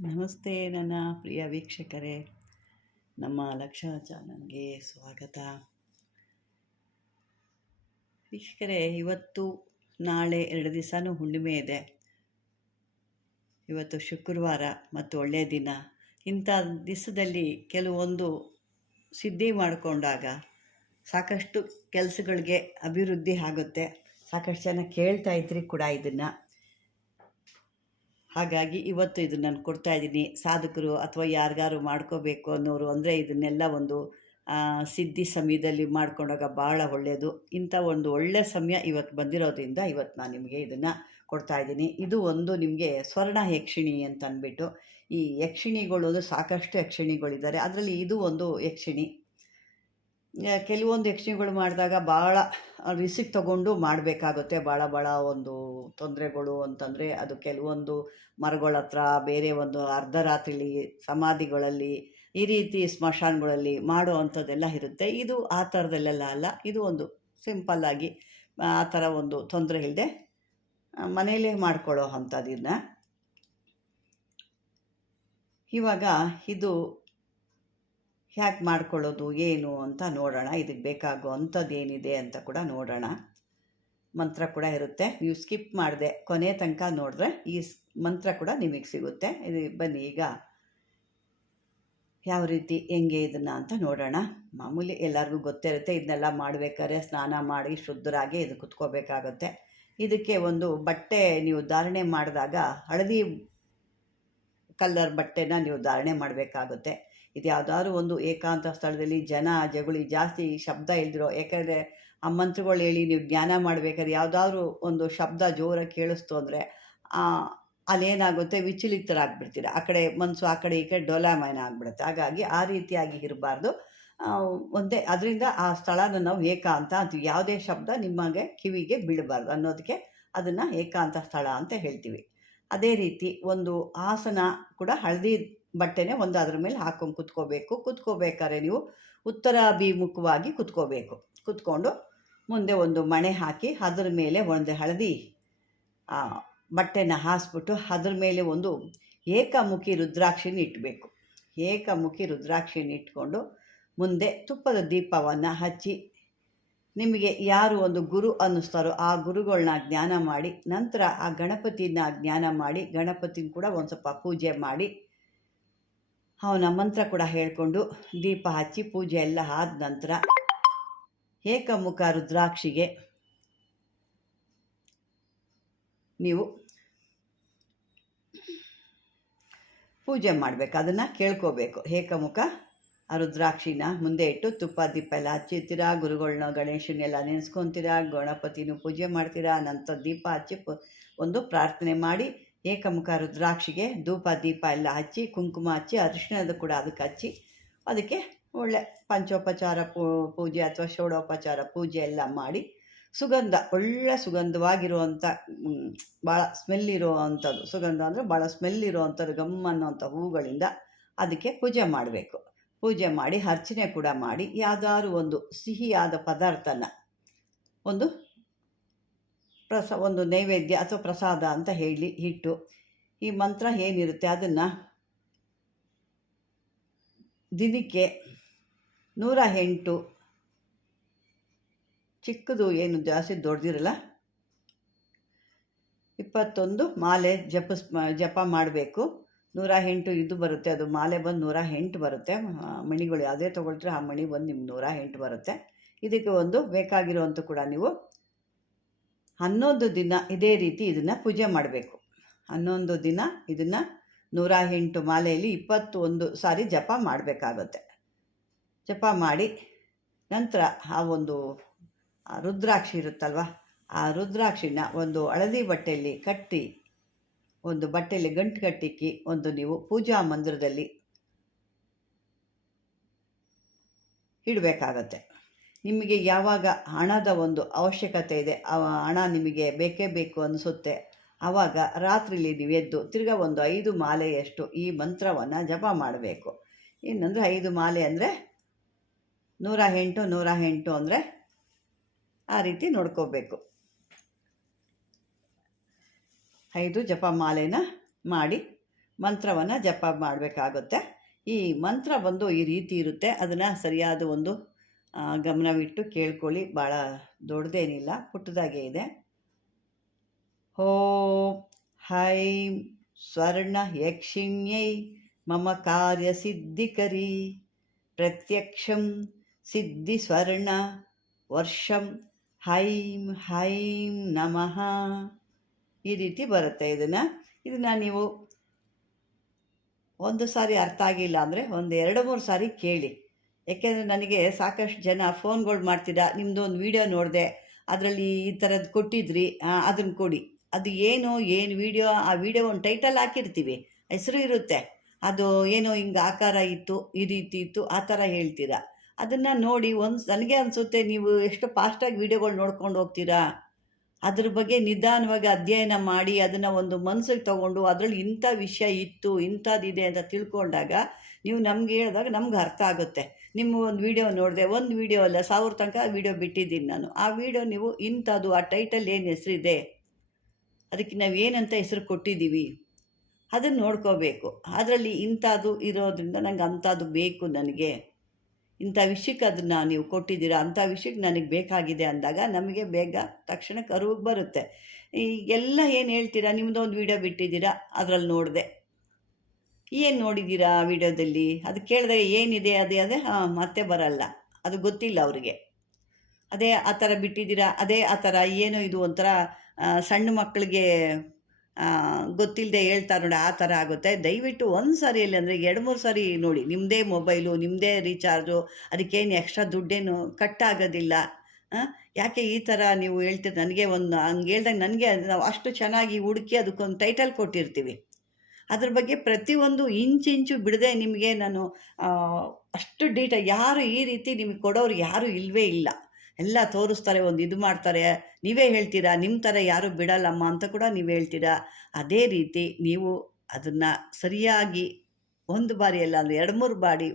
ನಮಸ್ತೆ ನನ್ನ ಪ್ರಿಯ ವೀಕ್ಷಕರೇ. ನಮ್ಮ ಲಕ್ಷ ಚಾನಲ್ಗೆ ಸ್ವಾಗತ. ವೀಕ್ಷಕರೇ, ಇವತ್ತು ನಾಳೆ ಎರಡು ದಿವಸನೂ ಹುಣ್ಣಿಮೆ ಇದೆ. ಇವತ್ತು ಶುಕ್ರವಾರ ಮತ್ತು ಒಳ್ಳೆಯ ದಿನ. ಇಂಥ ದಿವಸದಲ್ಲಿ ಕೆಲವೊಂದು ಸಿದ್ಧಿ ಮಾಡಿಕೊಂಡಾಗ ಸಾಕಷ್ಟು ಕೆಲಸಗಳಿಗೆ ಅಭಿವೃದ್ಧಿ ಆಗುತ್ತೆ. ಸಾಕಷ್ಟು ಜನ ಕೇಳ್ತಾ ಇದ್ರಿ ಕೂಡ ಇದನ್ನು. ಹಾಗಾಗಿ ಇವತ್ತು ಇದು ನಾನು ಕೊಡ್ತಾ ಇದ್ದೀನಿ. ಸಾಧಕರು ಅಥವಾ ಯಾರಿಗಾರು ಮಾಡ್ಕೋಬೇಕು ಅನ್ನೋರು ಅಂದರೆ ಇದನ್ನೆಲ್ಲ ಒಂದು ಸಿದ್ಧಿ ಸಮಯದಲ್ಲಿ ಮಾಡ್ಕೊಂಡಾಗ ಭಾಳ ಒಳ್ಳೆಯದು ಇಂಥ ಒಂದು ಒಳ್ಳೆಯ ಸಮಯ ಇವತ್ತು ಬಂದಿರೋದ್ರಿಂದ ಇವತ್ತು ನಾನು ನಿಮಗೆ ಇದನ್ನು ಕೊಡ್ತಾ ಇದ್ದೀನಿ. ಇದು ಒಂದು ನಿಮಗೆ ಸ್ವರ್ಣ ಯಕ್ಷಿಣಿ ಅಂತ ಅಂದ್ಬಿಟ್ಟು ಈ ಯಕ್ಷಿಣಿಗಳು ಸಾಕಷ್ಟು ಯಕ್ಷಿಣಿಗಳಿದ್ದಾರೆ. ಅದರಲ್ಲಿ ಇದು ಒಂದು ಯಕ್ಷಿಣಿ. ಕೆಲವೊಂದು ಯಕ್ಷಿಣಿಗಳು ಮಾಡಿದಾಗ ಭಾಳ ರಿಸಿಕ್ ತಗೊಂಡು ಮಾಡಬೇಕಾಗುತ್ತೆ. ಭಾಳ ಭಾಳ ಒಂದು ತೊಂದರೆಗಳು ಅಂತಂದರೆ ಅದು ಕೆಲವೊಂದು ಮರಗಳ ಹತ್ರ, ಬೇರೆ ಒಂದು ಅರ್ಧ ರಾತ್ರಿಲಿ ಸಮಾಧಿಗಳಲ್ಲಿ, ಈ ರೀತಿ ಸ್ಮಶಾನಗಳಲ್ಲಿ ಮಾಡೋ ಅಂಥದ್ದೆಲ್ಲ ಇರುತ್ತೆ. ಇದು ಆ ಥರದಲ್ಲೆಲ್ಲ ಅಲ್ಲ. ಇದು ಒಂದು ಸಿಂಪಲ್ಲಾಗಿ ಆ ಥರ ಒಂದು ತೊಂದರೆ ಇಲ್ಲದೆ ಮನೆಯಲ್ಲೇ ಮಾಡ್ಕೊಳ್ಳೋ ಅಂಥದ್ದು ಇವಾಗ ಇದು ಹ್ಯಾಕೆ ಮಾಡ್ಕೊಳ್ಳೋದು ಏನು ಅಂತ ನೋಡೋಣ. ಇದಕ್ಕೆ ಬೇಕಾಗೋ ಅಂಥದ್ದು ಏನಿದೆ ಅಂತ ಕೂಡ ನೋಡೋಣ. ಮಂತ್ರ ಕೂಡ ಇರುತ್ತೆ. ನೀವು ಸ್ಕಿಪ್ ಮಾಡಿದೆ ಕೊನೆ ತನಕ ನೋಡಿದ್ರೆ ಈ ಮಂತ್ರ ಕೂಡ ನಿಮಗೆ ಸಿಗುತ್ತೆ. ಇದು ಬನ್ನಿ ಈಗ ಯಾವ ರೀತಿ ಹೆಂಗೆ ಇದನ್ನು ಅಂತ ನೋಡೋಣ. ಮಾಮೂಲಿ ಎಲ್ಲರಿಗೂ ಗೊತ್ತಿರುತ್ತೆ ಇದನ್ನೆಲ್ಲ ಮಾಡಬೇಕಾದ್ರೆ ಸ್ನಾನ ಮಾಡಿ ಶುದ್ಧರಾಗಿ ಇದು ಕುತ್ಕೋಬೇಕಾಗುತ್ತೆ. ಇದಕ್ಕೆ ಒಂದು ಬಟ್ಟೆ ನೀವು ಧಾರಣೆ ಮಾಡಿದಾಗ ಹಳದಿ ಕಲ್ಲರ್ ಬಟ್ಟೆನ ನೀವು ಧಾರಣೆ ಮಾಡಬೇಕಾಗುತ್ತೆ. ಇದು ಯಾವುದಾದ್ರು ಒಂದು ಏಕಾಂತ ಸ್ಥಳದಲ್ಲಿ ಜನ, ಜಗುಳಿ ಜಾಸ್ತಿ ಶಬ್ದ ಇಲ್ದಿರೋ, ಯಾಕಂದರೆ ಆ ಮಂತ್ರಗಳು ಹೇಳಿ ನೀವು ಜ್ಞಾನ ಮಾಡಬೇಕಾದ್ರೆ ಯಾವುದಾದ್ರು ಒಂದು ಶಬ್ದ ಜೋರಾಗಿ ಕೇಳಿಸ್ತು ಅಂದರೆ ಅಲ್ಲೇನಾಗುತ್ತೆ? ವಿಚಲಿತರಾಗ್ಬಿಡ್ತೀರ. ಆ ಕಡೆ ಮನಸ್ಸು ಆ ಕಡೆ ಈ ಕಡೆ ಡೊಲಾಮಯನ ಆಗಿಬಿಡುತ್ತೆ. ಹಾಗಾಗಿ ಆ ರೀತಿಯಾಗಿ ಇರಬಾರ್ದು. ಒಂದೇ, ಅದರಿಂದ ಆ ಸ್ಥಳನ ನಾವು ಏಕಾಂತ ಅಂತೀವಿ. ಯಾವುದೇ ಶಬ್ದ ನಿಮಗೆ ಕಿವಿಗೆ ಬೀಳಬಾರ್ದು ಅನ್ನೋದಕ್ಕೆ ಅದನ್ನು ಏಕಾಂತ ಸ್ಥಳ ಅಂತ ಹೇಳ್ತೀವಿ. ಅದೇ ರೀತಿ ಒಂದು ಆಸನ ಕೂಡ ಹಳದಿ ಬಟ್ಟೆನೇ ಒಂದು ಅದ್ರ ಮೇಲೆ ಹಾಕೊಂಡು ಕುತ್ಕೋಬೇಕು. ಕುತ್ಕೋಬೇಕಾದ್ರೆ ನೀವು ಉತ್ತರಾಭಿಮುಖವಾಗಿ ಕುತ್ಕೋಬೇಕು. ಕುತ್ಕೊಂಡು ಮುಂದೆ ಒಂದು ಮಣೆ ಹಾಕಿ ಅದ್ರ ಮೇಲೆ ಒಂದು ಹಳದಿ ಬಟ್ಟೆನ ಹಾಸ್ಬಿಟ್ಟು ಅದ್ರ ಮೇಲೆ ಒಂದು ಏಕಮುಖಿ ರುದ್ರಾಕ್ಷಿನ ಇಟ್ಟಬೇಕು ಏಕಮುಖಿ ರುದ್ರಾಕ್ಷಿನ ಇಟ್ಕೊಂಡು ಮುಂದೆ ತುಪ್ಪದ ದೀಪವನ್ನು ಹಚ್ಚಿ ನಿಮಗೆ ಯಾರು ಒಂದು ಗುರು ಅನ್ನಿಸ್ತಾರೋ ಆ ಗುರುಗಳನ್ನ ಜ್ಞಾನ ಮಾಡಿ, ನಂತರ ಆ ಗಣಪತಿನ ಜ್ಞಾನ ಮಾಡಿ, ಗಣಪತಿನ ಕೂಡ ಒಂದು ಸ್ವಲ್ಪ ಪೂಜೆ ಮಾಡಿ ಅವನ ಮಂತ್ರ ಕೂಡ ಹೇಳಿಕೊಂಡು ದೀಪ ಹಚ್ಚಿ ಪೂಜೆ ಎಲ್ಲ ಆದ ನಂತರ ಏಕಮುಖ ರುದ್ರಾಕ್ಷಿಗೆ ನೀವು ಪೂಜೆ ಮಾಡಬೇಕು. ಅದನ್ನು ಕೇಳ್ಕೋಬೇಕು. ಏಕಮುಖ ಆ ರುದ್ರಾಕ್ಷಿನ ಮುಂದೆ ಇಟ್ಟು ತುಪ್ಪ, ದೀಪ ಎಲ್ಲ ಹಚ್ಚಿರ್ತೀರಾ ಗುರುಗಳನ್ನ ಗಣೇಶನೆಲ್ಲ ನೆನೆಸ್ಕೊತೀರಾ? ಗಣಪತಿನೂ ಪೂಜೆ ಮಾಡ್ತೀರಾ? ನಂತರ ದೀಪ ಹಚ್ಚಿ ಒಂದು ಪ್ರಾರ್ಥನೆ ಮಾಡಿ ಏಕಮುಖ ರುದ್ರಾಕ್ಷಿಗೆ ಧೂಪ, ದೀಪ ಎಲ್ಲ ಹಚ್ಚಿ, ಕುಂಕುಮ ಹಚ್ಚಿ, ಅರಿಶಿಣದ ಕೂಡ ಅದಕ್ಕೆ ಹಚ್ಚಿ, ಅದಕ್ಕೆ ಒಳ್ಳೆ ಪಂಚೋಪಚಾರ ಪೂಜೆ ಅಥವಾ ಷೋಡೋಪಚಾರ ಪೂಜೆ ಎಲ್ಲ ಮಾಡಿ, ಸುಗಂಧ, ಒಳ್ಳೆ ಸುಗಂಧವಾಗಿರುವಂಥ ಭಾಳ ಸ್ಮೆಲ್ ಇರುವಂಥದ್ದು. ಸುಗಂಧ ಅಂದರೆ ಭಾಳ ಸ್ಮೆಲ್ ಇರುವಂಥದ್ದು, ಗಮ್ ಅನ್ನೋಂಥ ಹೂಗಳಿಂದ ಅದಕ್ಕೆ ಪೂಜೆ ಮಾಡಬೇಕು. ಪೂಜೆ ಮಾಡಿ, ಅರ್ಚನೆ ಕೂಡ ಮಾಡಿ, ಯಾವುದಾದ್ರು ಒಂದು ಸಿಹಿಯಾದ ಪದಾರ್ಥನ ಒಂದು ಪ್ರಸ, ಒಂದು ನೈವೇದ್ಯ ಅಥವಾ ಪ್ರಸಾದ ಅಂತ ಹೇಳಿ ಹಿಟ್ಟು ಈ ಮಂತ್ರ ಏನಿರುತ್ತೆ ಅದನ್ನು ದಿನಕ್ಕೆ ನೂರ ಎಂಟು ಚಿಕ್ಕದು ಏನು ಜಾಸ್ತಿ ದೊಡ್ಡದಿರಲ್ಲ, ಇಪ್ಪತ್ತೊಂದು ಮಾಲೆ ಜಪಿಸ್ ಜಪ ಮಾಡಬೇಕು. ನೂರ ಎಂಟು ಇದು ಬರುತ್ತೆ, ಅದು ಮಾಲೆ ಬಂದು ನೂರ ಎಂಟು ಬರುತ್ತೆ. ಮಣಿಗಳು ಯಾವುದೇ ತೊಗೊಳ್ತೀರೋ ಆ ಮಣಿ ಬಂದು ನಿಮ್ಗೆ ನೂರ ಎಂಟು ಬರುತ್ತೆ. ಇದಕ್ಕೆ ಒಂದು ಬೇಕಾಗಿರುವಂಥ ಕೂಡ ನೀವು ಹನ್ನೊಂದು ದಿನ ಇದೇ ರೀತಿ ಇದನ್ನು ಪೂಜೆ ಮಾಡಬೇಕು. ಹನ್ನೊಂದು ದಿನ ಇದನ್ನು ನೂರ ಎಂಟು ಮಾಲೆಯಲ್ಲಿ ಇಪ್ಪತ್ತೊಂದು ಸಾರಿ ಜಪ ಮಾಡಬೇಕಾಗತ್ತೆ. ಜಪ ಮಾಡಿ ನಂತರ ಆ ಒಂದು ರುದ್ರಾಕ್ಷಿ ಇರುತ್ತಲ್ವ, ಆ ರುದ್ರಾಕ್ಷಿನ ಒಂದು ಹಳದಿ ಬಟ್ಟೆಯಲ್ಲಿ ಕಟ್ಟಿ, ಒಂದು ಬಟ್ಟೆಯಲ್ಲಿ ಗಂಟು ಕಟ್ಟಿಕ್ಕಿ ಒಂದು ನೀವು ಪೂಜಾ ಮಂದಿರದಲ್ಲಿ ಇಡಬೇಕಾಗತ್ತೆ. ನಿಮಗೆ ಯಾವಾಗ ಹಣದ ಒಂದು ಅವಶ್ಯಕತೆ ಇದೆ ಹಣ ನಿಮಗೆ ಬೇಕೇ ಬೇಕು ಅನಿಸುತ್ತೆ ಆವಾಗ ರಾತ್ರಿಲಿ ನೀವು ಎದ್ದು ತಿರ್ಗ ಒಂದು ಐದು ಮಾಲೆಯಷ್ಟು ಈ ಮಂತ್ರವನ್ನು ಜಪ ಮಾಡಬೇಕು. ಏನಂದರೆ ಐದು ಮಾಲೆ ಅಂದರೆ ನೂರ ಎಂಟು ನೂರ ಎಂಟು ಅಂದರೆ ಆ ರೀತಿ ನೋಡ್ಕೋಬೇಕು. ಐದು ಜಪ ಮಾಲೆನ ಮಾಡಿ ಮಂತ್ರವನ್ನು ಜಪ ಮಾಡಬೇಕಾಗುತ್ತೆ. ಈ ಮಂತ್ರ ಬಂದು ಈ ರೀತಿ ಇರುತ್ತೆ, ಅದನ್ನು ಸರಿಯಾದ ಒಂದು ಗಮನವಿಟ್ಟು ಕೇಳ್ಕೊಳ್ಳಿ. ಭಾಳ ದೊಡ್ಡದೇನಿಲ್ಲ, ಪುಟ್ಟದಾಗೆ ಇದೆ. ಹೋ ಹೈಂ ಸ್ವರ್ಣ ಯಕ್ಷಿಣ್ಯೈ ಮಮ ಕಾರ್ಯಸಿದ್ಧಿಕರಿ ಪ್ರತ್ಯಕ್ಷಂ ಸಿದ್ಧಿ ಸ್ವರ್ಣ ವರ್ಷಂ ಹೈಂ ಹೈಂ ನಮಃ. ಈ ರೀತಿ ಬರುತ್ತೆ ಇದನ್ನು. ಇದನ್ನು ನೀವು ಒಂದು ಸಾರಿ ಅರ್ಥ ಆಗಿಲ್ಲ ಅಂದರೆ ಒಂದು ಎರಡು ಮೂರು ಸಾರಿ ಕೇಳಿ. ಯಾಕೆಂದರೆ ನನಗೆ ಸಾಕಷ್ಟು ಜನ ಫೋನ್ಗಳು ಮಾಡ್ತೀರಾ ನಿಮ್ಮದು ಒಂದು ವೀಡಿಯೋ ನೋಡಿದೆ, ಅದರಲ್ಲಿ ಈ ಥರದ್ದು ಕೊಟ್ಟಿದ್ರಿ ಅದನ್ನು ಕೊಡಿ. ಅದು ಏನು ಏನು ವೀಡಿಯೋ, ಆ ವೀಡಿಯೋ ಒಂದು ಟೈಟಲ್ ಹಾಕಿರ್ತೀವಿ, ಹೆಸರು ಇರುತ್ತೆ. ಅದು ಏನೋ ಹಿಂಗೆ ಆಕಾರ ಇತ್ತು, ಈ ರೀತಿ ಇತ್ತು, ಆ ಥರ ಹೇಳ್ತೀರ. ಅದನ್ನು ನೋಡಿ ಒಂದು, ನನಗೆ ಅನಿಸುತ್ತೆ ನೀವು ಎಷ್ಟು ಫಾಸ್ಟಾಗಿ ವೀಡಿಯೋಗಳು ನೋಡ್ಕೊಂಡು ಹೋಗ್ತೀರಾ. ಅದ್ರ ಬಗ್ಗೆ ನಿಧಾನವಾಗಿ ಅಧ್ಯಯನ ಮಾಡಿ, ಅದನ್ನು ಒಂದು ಮನಸ್ಸಿಗೆ ತಗೊಂಡು, ಅದರಲ್ಲಿ ಇಂಥ ವಿಷಯ ಇತ್ತು ಇಂಥದ್ದಿದೆ ಅಂತ ತಿಳ್ಕೊಂಡಾಗ, ನೀವು ನಮ್ಗೆ ಹೇಳಿದಾಗ ನಮ್ಗೆ ಅರ್ಥ ಆಗುತ್ತೆ. ನಿಮ್ಮ ಒಂದು ವೀಡಿಯೋ ನೋಡಿದೆ, ಒಂದು ವೀಡಿಯೋ ಅಲ್ಲ, ಸಾವಿರ ತನಕ ವೀಡಿಯೋ ಬಿಟ್ಟಿದ್ದೀನಿ ನಾನು. ಆ ವೀಡಿಯೋ ನೀವು ಇಂಥದ್ದು, ಆ ಟೈಟಲ್ ಏನು ಹೆಸರಿದೆ, ಅದಕ್ಕೆ ನಾವು ಏನಂತ ಹೆಸರು ಕೊಟ್ಟಿದ್ದೀವಿ ಅದನ್ನು ನೋಡ್ಕೋಬೇಕು. ಅದರಲ್ಲಿ ಇಂಥದ್ದು ಇರೋದ್ರಿಂದ ನಂಗೆ ಅಂಥದ್ದು ಬೇಕು ನನಗೆ. ಇಂಥ ವಿಷಯಕ್ಕೆ ಅದನ್ನು ನೀವು ಕೊಟ್ಟಿದ್ದೀರಾ, ಅಂಥ ವಿಷಯಕ್ಕೆ ನನಗೆ ಬೇಕಾಗಿದೆ ಅಂದಾಗ ನಮಗೆ ಬೇಗ ತಕ್ಷಣ ಕರುವಿಗೆ ಬರುತ್ತೆ. ಈಗೆಲ್ಲ ಏನು ಹೇಳ್ತೀರಾ ನಿಮ್ಮದೊಂದು ವೀಡಿಯೋ ಬಿಟ್ಟಿದ್ದೀರಾ, ಅದರಲ್ಲಿ ನೋಡಿದೆ. ಏನು ನೋಡಿದ್ದೀರಾ ಆ ವಿಡಿಯೋದಲ್ಲಿ? ಅದು ಕೇಳಿದಾಗ ಏನಿದೆ ಅದೇ ಅದೇ, ಹಾಂ, ಮತ್ತೆ ಬರಲ್ಲ. ಅದು ಗೊತ್ತಿಲ್ಲ ಅವರಿಗೆ. ಅದೇ ಆ ಥರ ಬಿಟ್ಟಿದ್ದೀರಾ? ಅದೇ ಆ ಥರ ಏನೋ ಇದು ಒಂಥರ ಸಣ್ಣ ಮಕ್ಕಳಿಗೆ ಗೊತ್ತಿಲ್ಲದೆ ಹೇಳ್ತಾರೆ ನೋಡಿ ಆ ಥರ ಆಗುತ್ತೆ. ದಯವಿಟ್ಟು ಒಂದು ಸಾರಿ ಇಲ್ಲ ಅಂದರೆ ಎರಡು ಮೂರು ಸಾರಿ ನೋಡಿ. ನಿಮ್ಮದೇ ಮೊಬೈಲು ನಿಮ್ಮದೇ ರೀಚಾರ್ಜು, ಅದಕ್ಕೇನು ಎಕ್ಸ್ಟ್ರಾ ದುಡ್ಡೇನು ಕಟ್ ಆಗೋದಿಲ್ಲ. ಯಾಕೆ ಈ ಥರ ನೀವು ಹೇಳ್ತೀರಿ? ನನಗೆ ಒಂದು ಹಂಗೆ ಹೇಳ್ದಾಗ ನನಗೆ ನಾವು ಅಷ್ಟು ಚೆನ್ನಾಗಿ ಹುಡುಕಿ ಅದಕ್ಕೊಂದು ಟೈಟಲ್ ಕೊಟ್ಟಿರ್ತೀವಿ. ಅದ್ರ ಬಗ್ಗೆ ಪ್ರತಿಯೊಂದು ಇಂಚಿಂಚು ಬಿಡದೆ ನಿಮಗೆ ನಾನು ಅಷ್ಟು ಡೀಟ ಯಾರು ಈ ರೀತಿ ನಿಮಗೆ ಕೊಡೋರು ಯಾರೂ ಇಲ್ಲವೇ ಇಲ್ಲ. ಎಲ್ಲ ತೋರಿಸ್ತಾರೆ, ಒಂದು ಇದು ಮಾಡ್ತಾರೆ, ನೀವೇ ಹೇಳ್ತೀರಾ ನಿಮ್ಮ ಥರ ಯಾರೂ ಬಿಡಲ್ಲಮ್ಮ ಅಂತ ಕೂಡ ನೀವು ಹೇಳ್ತೀರಾ? ಅದೇ ರೀತಿ ನೀವು ಅದನ್ನು ಸರಿಯಾಗಿ ಒಂದು ಬಾರಿ ಅಲ್ಲ ಅಂದರೆ ಎರಡು ಮೂರು ಬಾರಿ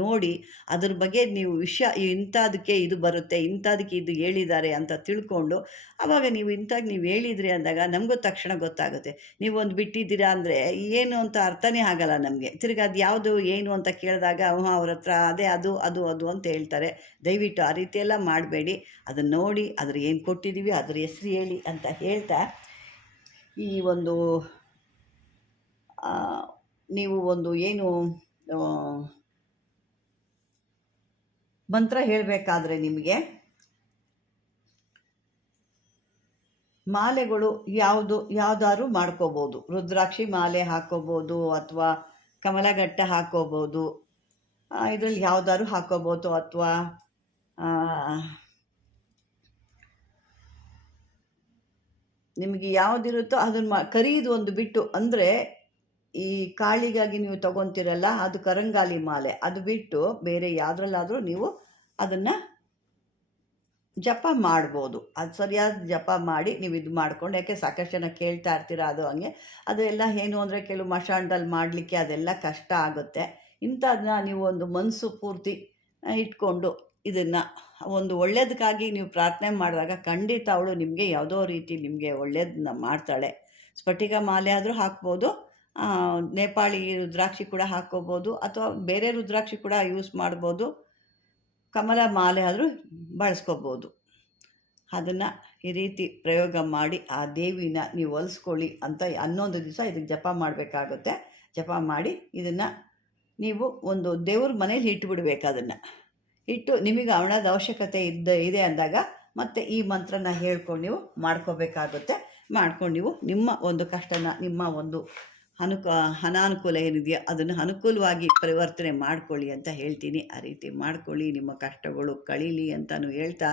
ನೋಡಿ ಅದ್ರ ಬಗ್ಗೆ ನೀವು ವಿಷಯ ಇಂಥದಕ್ಕೆ ಇದು ಬರುತ್ತೆ, ಇಂಥದಕ್ಕೆ ಇದು ಹೇಳಿದ್ದಾರೆ ಅಂತ ತಿಳ್ಕೊಂಡು ಆವಾಗ ನೀವು ಇಂಥಾಗ ನೀವು ಹೇಳಿದ್ರಿ ಅಂದಾಗ ನಮಗೂ ತಕ್ಷಣ ಗೊತ್ತಾಗುತ್ತೆ. ನೀವು ಒಂದು ಬಿಟ್ಟಿದ್ದೀರಾ ಅಂದರೆ ಏನು ಅಂತ ಅರ್ಥನೇ ಆಗಲ್ಲ ನಮಗೆ. ತಿರ್ಗಿ ಅದು ಯಾವುದು, ಏನು ಅಂತ ಕೇಳಿದಾಗ ಅವ್ರ ಹತ್ರ ಅದೇ ಅದು ಅದು ಅದು ಅಂತ ಹೇಳ್ತಾರೆ. ದಯವಿಟ್ಟು ಆ ರೀತಿ ಎಲ್ಲ ಮಾಡಬೇಡಿ. ಅದನ್ನು ನೋಡಿ, ಅದ್ರ ಏನು ಕೊಟ್ಟಿದ್ದೀವಿ ಅದ್ರ ಹೆಸ್ರು ಹೇಳಿ ಅಂತ ಹೇಳ್ತಾ, ಈ ಒಂದು ನೀವು ಒಂದು ಏನು ಮಂತ್ರ ಹೇಳಬೇಕಾದ್ರೆ ನಿಮಗೆ, ಮಾಲೆಗಳು ಯಾವುದು, ಯಾವ್ದಾದ್ರು ಮಾಡ್ಕೋಬೋದು. ರುದ್ರಾಕ್ಷಿ ಮಾಲೆ ಹಾಕೋಬೋದು ಅಥವಾ ಕಮಲಗಟ್ಟೆ ಹಾಕೋಬೋದು. ಇದರಲ್ಲಿ ಯಾವ್ದಾದ್ರು ಹಾಕೋಬೋದು ಅಥವಾ ನಿಮಗೆ ಯಾವುದಿರುತ್ತೋ ಅದನ್ನು ಮಾ, ಕರೀದು ಒಂದು ಬಿಟ್ಟು ಅಂದರೆ ಈ ಕಾಳಿಗಾಗಿ ನೀವು ತಗೊಂತೀರಲ್ಲ, ಅದು ಕರಂಗಾಲಿ ಮಾಲೆ. ಅದು ಬಿಟ್ಟು ಬೇರೆ ಯಾವುದ್ರಲ್ಲಾದರೂ ನೀವು ಅದನ್ನು ಜಪ ಮಾಡ್ಬೋದು. ಅದು ಸರಿಯಾದ ಜಪ ಮಾಡಿ ನೀವು ಇದು ಮಾಡ್ಕೊಂಡು, ಯಾಕೆ ಸಾಕಷ್ಟು ಜನ ಕೇಳ್ತಾ ಇರ್ತೀರ ಅದು ಹಂಗೆ. ಅದು ಎಲ್ಲ ಏನು ಅಂದರೆ ಕೆಲವು ಮಶಾಂಡಲ್ಲಿ ಮಾಡಲಿಕ್ಕೆ ಅದೆಲ್ಲ ಕಷ್ಟ ಆಗುತ್ತೆ. ಇಂಥದನ್ನ ನೀವು ಒಂದು ಮನಸ್ಸು ಪೂರ್ತಿ ಇಟ್ಕೊಂಡು ಇದನ್ನು ಒಂದು ಒಳ್ಳೇದಕ್ಕಾಗಿ ನೀವು ಪ್ರಾರ್ಥನೆ ಮಾಡಿದಾಗ ಖಂಡಿತ ಅವಳು ನಿಮಗೆ ಯಾವುದೋ ರೀತಿ ನಿಮಗೆ ಒಳ್ಳೇದನ್ನ ಮಾಡ್ತಾಳೆ. ಸ್ಫಟಿಕ ಮಾಲೆ ಆದರೂ ಹಾಕ್ಬೋದು. ನೇಪಾಳಿ ರುದ್ರಾಕ್ಷಿ ಕೂಡ ಹಾಕ್ಕೋಬೋದು ಅಥವಾ ಬೇರೆ ರುದ್ರಾಕ್ಷಿ ಕೂಡ ಯೂಸ್ ಮಾಡ್ಬೋದು. ಕಮಲ ಮಾಲೆ ಆದರೂ ಬಳಸ್ಕೋಬೋದು. ಅದನ್ನು ಈ ರೀತಿ ಪ್ರಯೋಗ ಮಾಡಿ ಆ ದೇವಿನ ನೀವು ಹೊಲಿಸ್ಕೊಳ್ಳಿ ಅಂತ ಹನ್ನೊಂದು ದಿವಸ ಇದಕ್ಕೆ ಜಪ ಮಾಡಬೇಕಾಗುತ್ತೆ. ಜಪ ಮಾಡಿ ಇದನ್ನು ನೀವು ಒಂದು ದೇವ್ರ ಮನೇಲಿ ಇಟ್ಬಿಡ್ಬೇಕು ಅದನ್ನು. ಇಟ್ಟು ನಿಮಗೆ ಹಣದ ಅವಶ್ಯಕತೆ ಇದ್ದ, ಇದೆ ಅಂದಾಗ ಮತ್ತೆ ಈ ಮಂತ್ರನ ಹೇಳ್ಕೊಂಡು ನೀವು ಮಾಡ್ಕೋಬೇಕಾಗುತ್ತೆ. ಮಾಡ್ಕೊಂಡು ನೀವು ನಿಮ್ಮ ಒಂದು ಕಷ್ಟನ, ನಿಮ್ಮ ಒಂದು ಅನುಕ, ಅನಾನುಕೂಲ ಏನಿದೆಯೋ, ಅದನ್ನು ಅನುಕೂಲವಾಗಿ ಪರಿವರ್ತನೆ ಮಾಡ್ಕೊಳ್ಳಿ ಅಂತ ಹೇಳ್ತೀನಿ. ಆ ರೀತಿ ಮಾಡ್ಕೊಳ್ಳಿ, ನಿಮ್ಮ ಕಷ್ಟಗಳು ಕಳೀಲಿ ಅಂತಲೂ ಹೇಳ್ತಾ,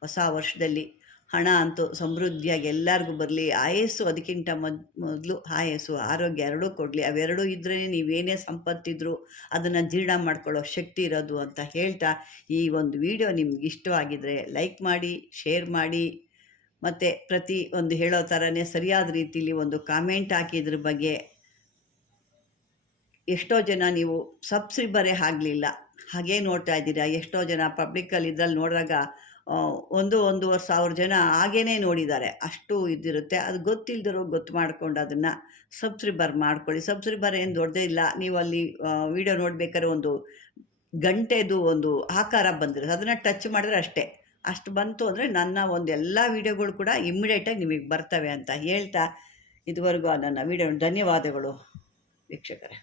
ಹೊಸ ವರ್ಷದಲ್ಲಿ ಹಣ ಅಂತೂ ಸಮೃದ್ಧಿಯಾಗಿ ಎಲ್ಲರಿಗೂ ಬರಲಿ. ಆಯಸ್ಸು ಅದಕ್ಕಿಂತ ಮದ್, ಮೊದಲು ಆಯಸ್ಸು, ಆರೋಗ್ಯ ಎರಡೂ ಕೊಡಲಿ. ಅವೆರಡೂ ಇದ್ರೇ ನೀವೇನೇ ಸಂಪತ್ತಿದ್ರು ಅದನ್ನು ಜೀರ್ಣ ಮಾಡ್ಕೊಳ್ಳೋ ಶಕ್ತಿ ಇರೋದು ಅಂತ ಹೇಳ್ತಾ, ಈ ಒಂದು ವಿಡಿಯೋ ನಿಮ್ಗೆ ಇಷ್ಟವಾಗಿದ್ದರೆ ಲೈಕ್ ಮಾಡಿ, ಶೇರ್ ಮಾಡಿ. ಮತ್ತು ಪ್ರತಿ ಒಂದು ಹೇಳೋ ಥರನೇ ಸರಿಯಾದ ರೀತಿಯಲ್ಲಿ ಒಂದು ಕಾಮೆಂಟ್ ಹಾಕಿ ಇದ್ರ ಬಗ್ಗೆ ಎಷ್ಟೋ ಜನ ನೀವು ಸಬ್ಸ್ಕ್ರೈಬರೇ ಆಗಲಿಲ್ಲ. ಹಾಗೇ ನೋಡ್ತಾ ಇದ್ದೀರಾ? ಎಷ್ಟೋ ಜನ ಪಬ್ಲಿಕ್ಕಲ್ಲಿ ಇದ್ರಲ್ಲಿ ನೋಡಿದಾಗ ಒಂದು ಒಂದೂವರೆ ಸಾವಿರ ಜನ ಹಾಗೇ ನೋಡಿದ್ದಾರೆ. ಅಷ್ಟು ಇದಿರುತ್ತೆ. ಅದು ಗೊತ್ತಿಲ್ದಿರೋ ಗೊತ್ತು ಮಾಡ್ಕೊಂಡು ಅದನ್ನು ಸಬ್ಸ್ಕ್ರೈಬರ್ ಮಾಡ್ಕೊಳ್ಳಿ. ಸಬ್ಸ್ಕ್ರೈಬರ್ ಏನು ದೊಡ್ಡದೇ ಇಲ್ಲ. ನೀವು ಅಲ್ಲಿ ವಿಡಿಯೋ ನೋಡ್ಬೇಕಾದ್ರೆ ಒಂದು ಗಂಟೆದು ಒಂದು ಆಕಾರ ಬಂದಿರುತ್ತೆ. ಅದನ್ನು ಟಚ್ ಮಾಡಿದ್ರೆ ಅಷ್ಟೇ. ಅಷ್ಟು ಬಂತು ಅಂದರೆ ನನ್ನ ಒಂದು ಎಲ್ಲ ವೀಡಿಯೋಗಳು ಕೂಡ ಇಮ್ಮಿಡಿಯೇಟಾಗಿ ನಿಮಗೆ ಬರ್ತವೆ ಅಂತ ಹೇಳ್ತಾ ಇದುವರೆಗೂ ನನ್ನ ವೀಡಿಯೋ ಧನ್ಯವಾದಗಳು ವೀಕ್ಷಕರೇ.